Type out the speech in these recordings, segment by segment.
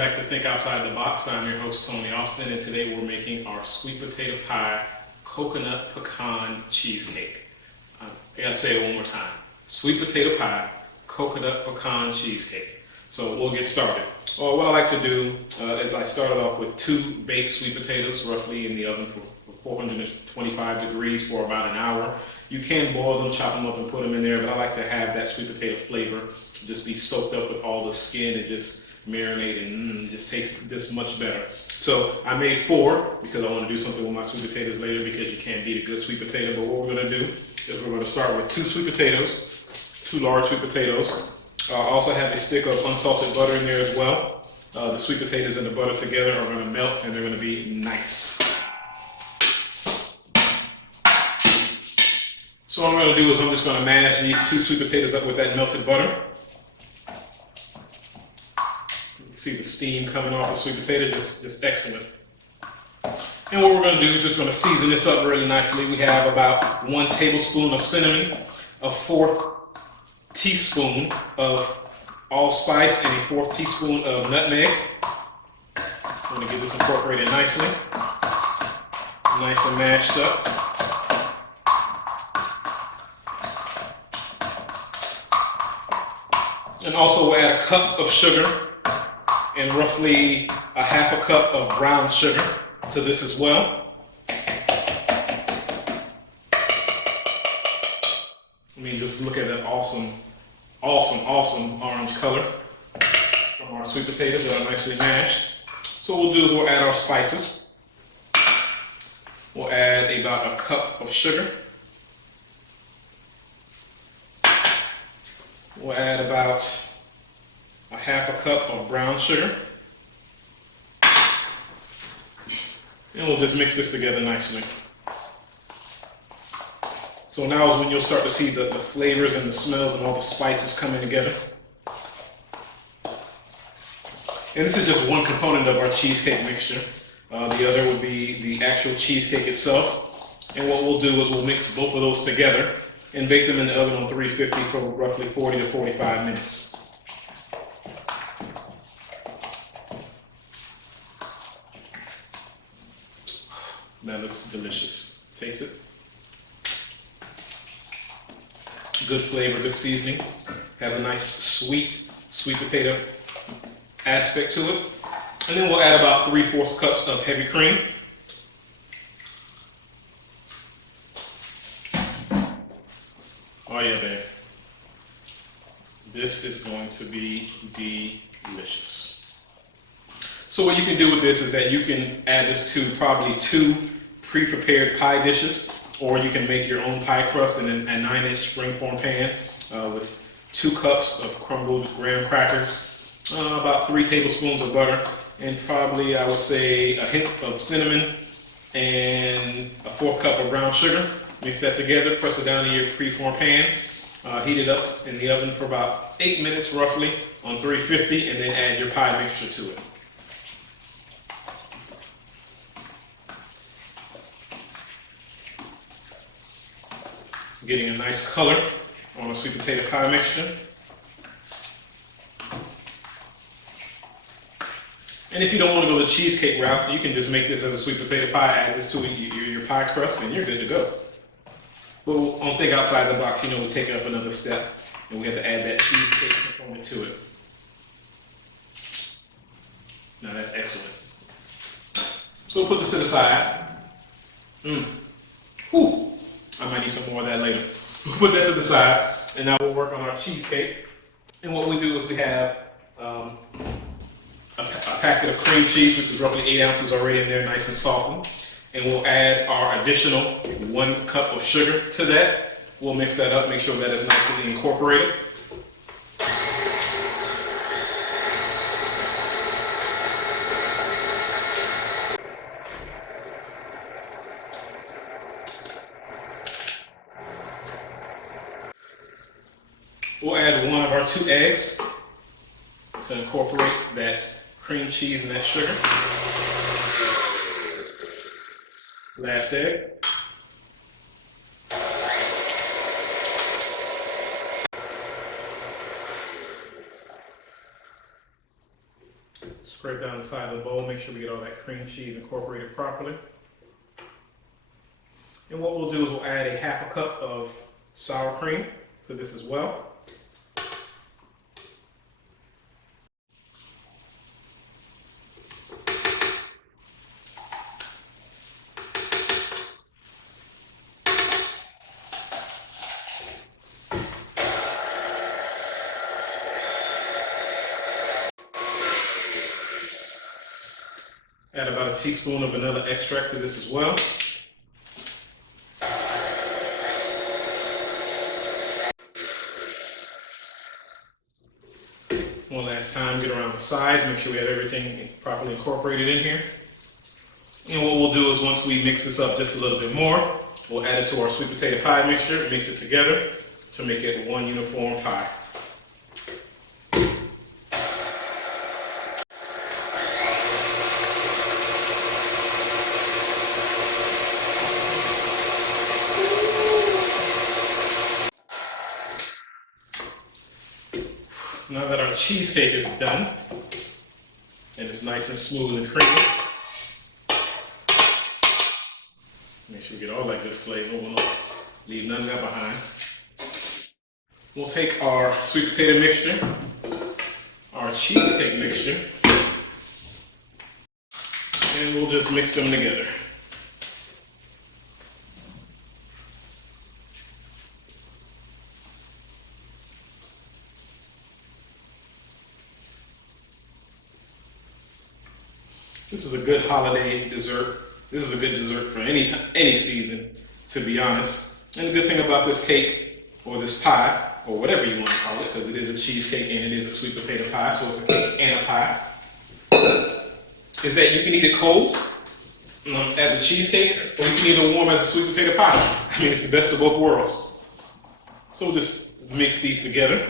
back to Think Outside the Box. I'm your host, Tony Austin, and today we're making our sweet potato pie coconut pecan cheesecake. I gotta say it one more time. Sweet potato pie coconut pecan cheesecake. So we'll get started. Well, what I like to do is I started off with 2 baked sweet potatoes, roughly in the oven for 425 degrees for about an hour. You can boil them, chop them up, and put them in there, but I like to have that sweet potato flavor just be soaked up with all the skin and just marinate and it just tastes this much better. So I made 4 because I want to do something with my sweet potatoes later, because you can't beat a good sweet potato. But what we're going to do is we're going to start with 2 sweet potatoes, 2 large sweet potatoes. I also have a stick of unsalted butter in there as well. The sweet potatoes and the butter together are going to melt and they're going to be nice. So what I'm going to do is I'm just going to mash these 2 sweet potatoes up with that melted butter. See the steam coming off the sweet potato, just excellent. And what we're going to do is just going to season this up really nicely. We have about 1 tablespoon of cinnamon, a 1/4 teaspoon of allspice, and a 1/4 teaspoon of nutmeg. I'm going to get this incorporated nicely, nice and mashed up. And also we'll add a cup of sugar and roughly a 1/2 cup of brown sugar to this as well. I mean, just look at that awesome orange color from our sweet potatoes that are nicely mashed. So what we'll do is we'll add our spices. We'll add about a cup of sugar. We'll add about a 1/2 cup of brown sugar. And we'll just mix this together nicely. So now is when you'll start to see the flavors and the smells and all the spices coming together. And this is just one component of our cheesecake mixture. The other would be the actual cheesecake itself. And what we'll do is we'll mix both of those together and bake them in the oven on 350 for roughly 40 to 45 minutes. That looks delicious. Taste it. Good flavor, good seasoning. Has a nice sweet potato aspect to it. And then we'll add about 3/4 cups of heavy cream. Oh yeah, babe. This is going to be delicious. So what you can do with this is that you can add this to probably 2 pre-prepared pie dishes, or you can make your own pie crust in a 9-inch springform pan with 2 cups of crumbled graham crackers, about 3 tablespoons of butter, and probably, I would say, a hint of cinnamon and a 1/4 cup of brown sugar. Mix that together, press it down in your preformed pan, heat it up in the oven for about 8 minutes roughly on 350, and then add your pie mixture to it. Getting a nice color on a sweet potato pie mixture. And if you don't want to go the cheesecake route, you can just make this as a sweet potato pie, add this to your pie crust, and you're good to go. But on Think Outside the Box, we're taking up another step, and we have to add that cheesecake component to it. Now that's excellent. So we'll put this to the side. Ooh. I might need some more of that later. We'll put that to the side, and now we'll work on our cheesecake. And what we do is we have a packet of cream cheese, which is roughly 8 ounces already in there, nice and softened. And we'll add our additional 1 cup of sugar to that. We'll mix that up, make sure that is nicely incorporated. We'll add 1 of our 2 eggs to incorporate that cream cheese and that sugar. Last egg. Scrape down the side of the bowl, make sure we get all that cream cheese incorporated properly. And what we'll do is we'll add a half a cup of sour cream to this as well. Add about a teaspoon of vanilla extract to this as well. One last time, get around the sides, make sure we have everything properly incorporated in here. And what we'll do is once we mix this up just a little bit more, we'll add it to our sweet potato pie mixture, mix it together to make it one uniform pie. Now that our cheesecake is done, and it's nice and smooth and creamy, make sure you get all that good flavor. We'll not leave none of that behind. We'll take our sweet potato mixture, our cheesecake mixture, and we'll just mix them together. This is a good holiday dessert. This is a good dessert for any season, to be honest. And the good thing about this cake, or this pie, or whatever you want to call it, because it is a cheesecake and it is a sweet potato pie, so it's a cake and a pie, is that you can eat it cold as a cheesecake, or you can eat it warm as a sweet potato pie. I mean, it's the best of both worlds. So we'll just mix these together.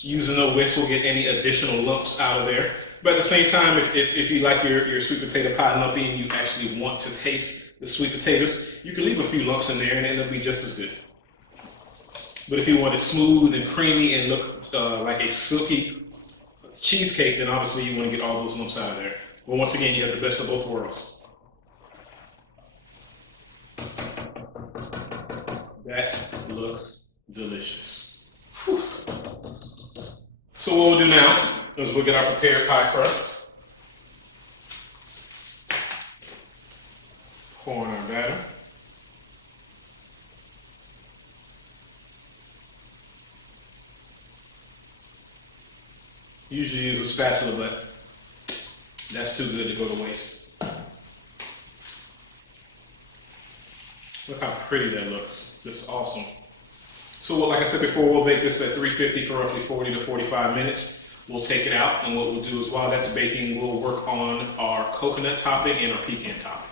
Using a whisk will get any additional lumps out of there. But at the same time, if you like your sweet potato pie lumpy and you actually want to taste the sweet potatoes, you can leave a few lumps in there and it'll be just as good. But if you want it smooth and creamy and look like a silky cheesecake, then obviously you want to get all those lumps out of there. But once again, you have the best of both worlds. That looks delicious. Whew. So what we'll do now is we'll get our prepared pie crust, pour in our batter, usually use a spatula, but that's too good to go to waste. Look how pretty that looks, just awesome. So like I said before, we'll bake this at 350 for roughly 40 to 45 minutes. We'll take it out, and what we'll do is while that's baking, we'll work on our coconut topping and our pecan topping.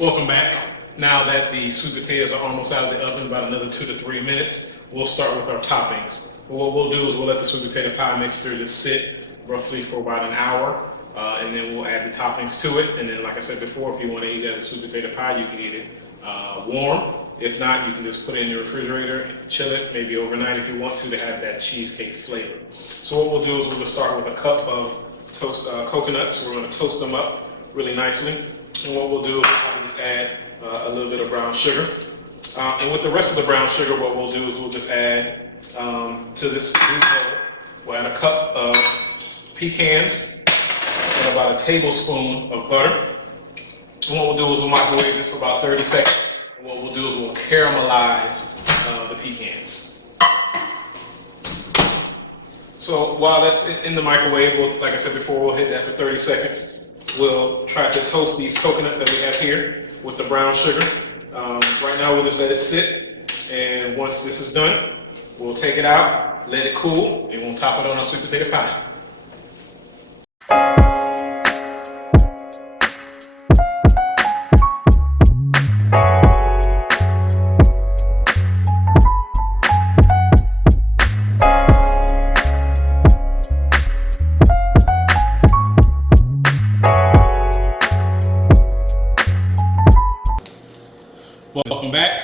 Welcome back. Now that the sweet potatoes are almost out of the oven, about another 2 to 3 minutes, we'll start with our toppings. What we'll do is we'll let the sweet potato pie mixture just sit roughly for about an hour, and then we'll add the toppings to it. And then, like I said before, if you want to eat it as a sweet potato pie, you can eat it warm. If not, you can just put it in your refrigerator and chill it, maybe overnight if you want to add that cheesecake flavor. So what we'll do is we'll start with a cup of coconuts. We're going to toast them up really nicely. And what we'll do is we'll just add a little bit of brown sugar. And with the rest of the brown sugar, what we'll do is we'll just add to this bowl, we'll add a cup of pecans and about a tablespoon of butter. And what we'll do is we'll microwave this for about 30 seconds. And what we'll do is we'll caramelize the pecans. So while that's in the microwave, like I said before, we'll hit that for 30 seconds. we'll try to toast these coconuts that we have here with the brown sugar. Right now we'll just let it sit, and once this is done, we'll take it out, let it cool, and we'll top it on our sweet potato pie. Welcome back.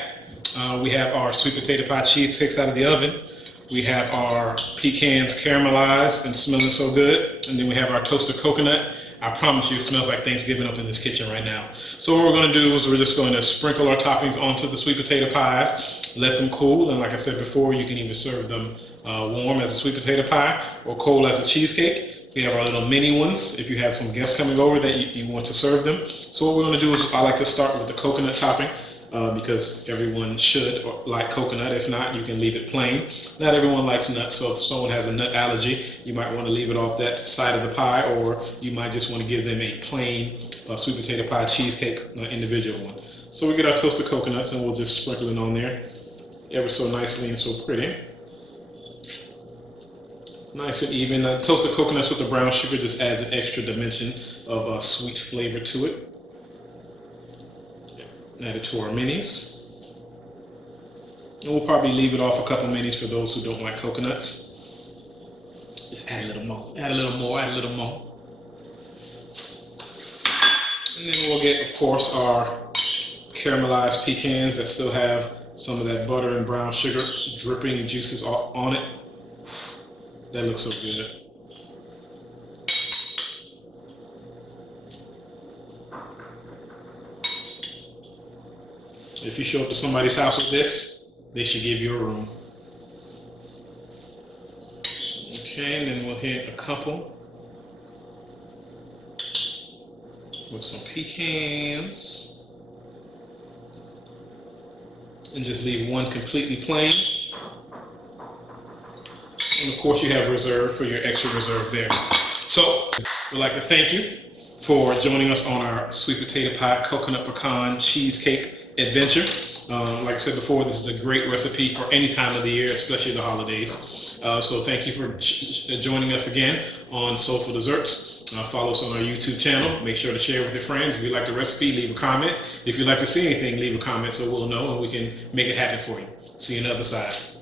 We have our sweet potato pie cheesecakes out of the oven. We have our pecans caramelized and smelling so good. And then we have our toasted coconut. I promise you it smells like Thanksgiving up in this kitchen right now. So what we're going to do is we're just going to sprinkle our toppings onto the sweet potato pies, let them cool. And like I said before, you can either serve them warm as a sweet potato pie or cold as a cheesecake. We have our little mini ones if you have some guests coming over that you want to serve them. So what we're going to do is I like to start with the coconut topping. Because everyone should like coconut. If not, you can leave it plain. Not everyone likes nuts, so if someone has a nut allergy, you might want to leave it off that side of the pie, or you might just want to give them a plain sweet potato pie cheesecake individual one. So we get our toasted coconuts and we'll just sprinkle it on there ever so nicely and so pretty. Nice and even. Toasted coconuts with the brown sugar just adds an extra dimension of sweet flavor to it. Add it to our minis. And we'll probably leave it off a couple minis for those who don't like coconuts. Just add a little more, add a little more, add a little more. And then we'll get, of course, our caramelized pecans that still have some of that butter and brown sugar dripping juices on it. That looks so good. If you show up to somebody's house with this, they should give you a room. Okay, and then we'll hit a couple with some pecans. And just leave one completely plain. And of course you have reserve for your extra reserve there. So, we'd like to thank you for joining us on our sweet potato pie coconut pecan cheesecake adventure. Like I said before, this is a great recipe for any time of the year, especially the holidays. So thank you for joining us again on Soulful Desserts. Follow us on our YouTube channel. Make sure to share with your friends. If you like the recipe, leave a comment. If you'd like to see anything, leave a comment so we'll know and we can make it happen for you. See you on the other side.